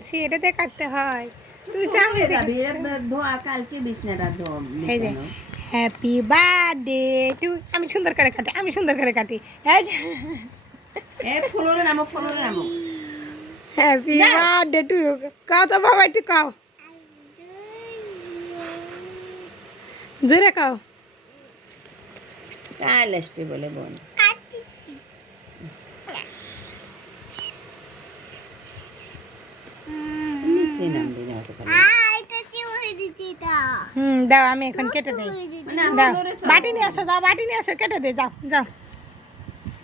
আনছি এটা দিয়ে কাটতে হয়। তুই যাবে ধোয়া কালকে বিছনাটা ধোয়া। হ্যাপি বার্থডে টু আমি সুন্দর করে কাটি আমি সুন্দর করে কাটি। হ্যাপি বার্থডে টু কাও তো বাবা একটু কাও। জোরে কাও। কাল আসবে বলে বোন নিচে নামবে না তো খালি। হুম দাও আমি এখন কেটে দেই। দাও। বাটি নিয়ে আসো দাও বাটি নিয়ে আসো কেটে দে যাও যাও।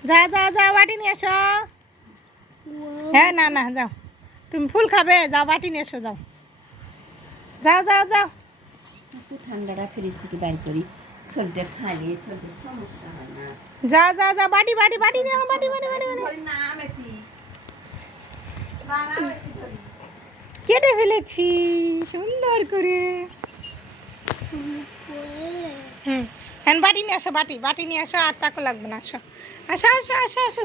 যাও যাও যাও বাটি নিয়ে আসো। হ্যাঁ না না যাও। তুমি ফুল খাবে যাও বাটি নিয়ে এসো যাও। যাও যাও যাও। একটু ঠান্ডাটা ফ্রিজ থেকে বাইর করি। সমস্যা হয় না। যাও যাও যাও বাটি বাটি বাটি নিয়ে আসো, বাটি বাটি বাটি বাটি। ঘরে নাম একটি বানাও একটি ঘরে। কেটে ফেলেছি, সুন্দর করে। হ্যাঁ বাটি নিয়ে আসো, বাটি বাটি নিয়ে আসো, আর চাকু লাগবে না, আসো। আসো আসো আসো আসো।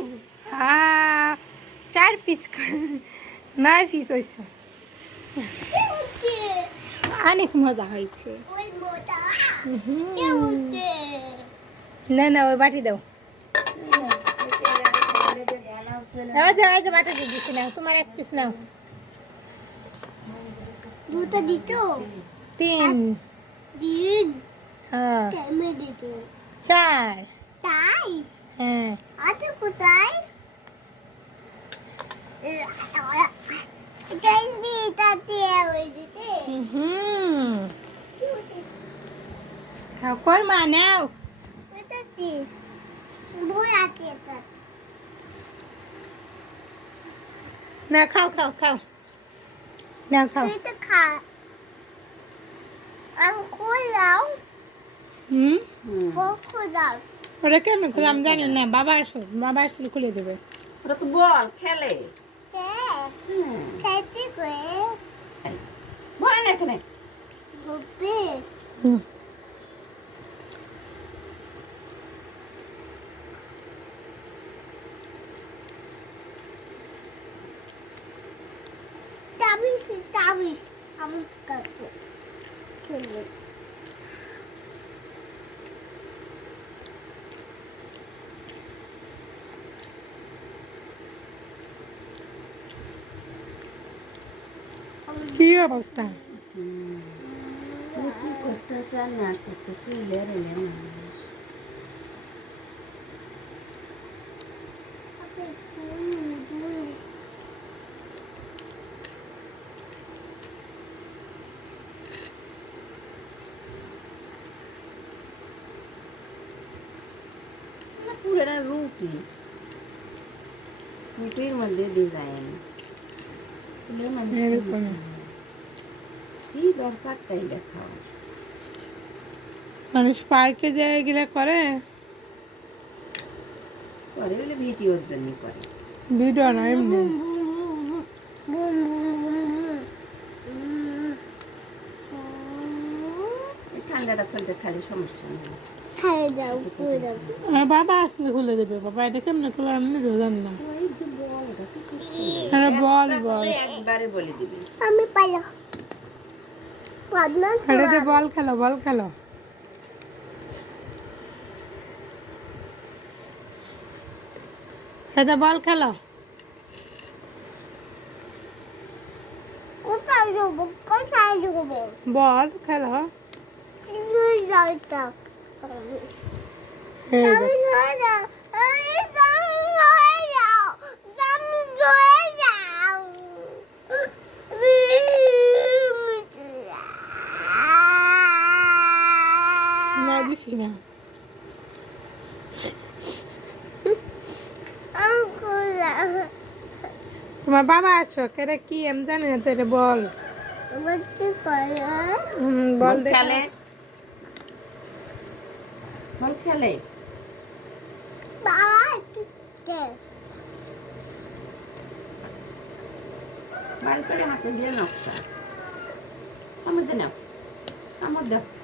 চার পিস নয় পিস হয়েছে। অনেক মজা হয়েছে। না না, ওই বাটি দাও। বাটি দিচ্ছি নাও, তোমার এক পিস নাও। দুটো দিত তিন দিন হ্যাঁ কেমন দিত চার তাই হ্যাঁ আছে কোথায় জলদি তাতে ওই দিতে হুম খাও কর মা নাও ওটাতে বই আছে এটা না খাও। হুম? ওরা কেমন খুলে? আমি জানি না। বাবা আসো। বাবা আসলে খুলে দেবে। ওরা তো বল খেলে। খেতে করে বলে না এখানে। হুম। তাবিজ তাবিজ আমি করবো খেলবো কি অবস্থা ও কি করতেছে আর না করতেছে না, পুরোটা রুটি রুটির মধ্যে ডিজাইন কি দরকারটাই দেখাও মানুষ পার্কে যায় এগুলা করে করে বলে ভিডিওর জন্য করে ভিডিও না এমনি খালি সমস্যা নেই। আমার বাবা আসলে খুলে দেবে বাবা এটা কেমনে খুলে? আমি নিজেও জানি না। বল ওটা কি সুন্দর। হ্যাঁ বল। বল করে একবারে বলে দিবি। আমি পাইলাম এটাতে বল খেলো বল খেলো। এটা বল খেলো। কোথায় যাব? কোথায় যাব? বল খেলো। না তোমার বাবা আসো কেরে কি আমি জানি না তো এটা বল। বল। দেখো। খেলে। বল খেলে বার করে হাতে দিয়ে নকশা আমার দে আমার দাও